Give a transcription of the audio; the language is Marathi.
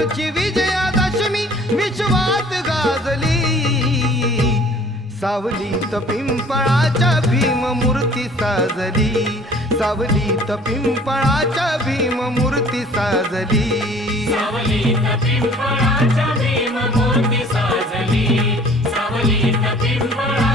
कालची विजयादशमी विश्वात गाजली, सावलीत पिंपळाच्या भीम मूर्ती साजली, सावलीत पिंपळाच्या भीम मूर्ती साजली, सावलीत पिंपळाच्या भीम मूर्ती साजली, सावलीत पिंपळा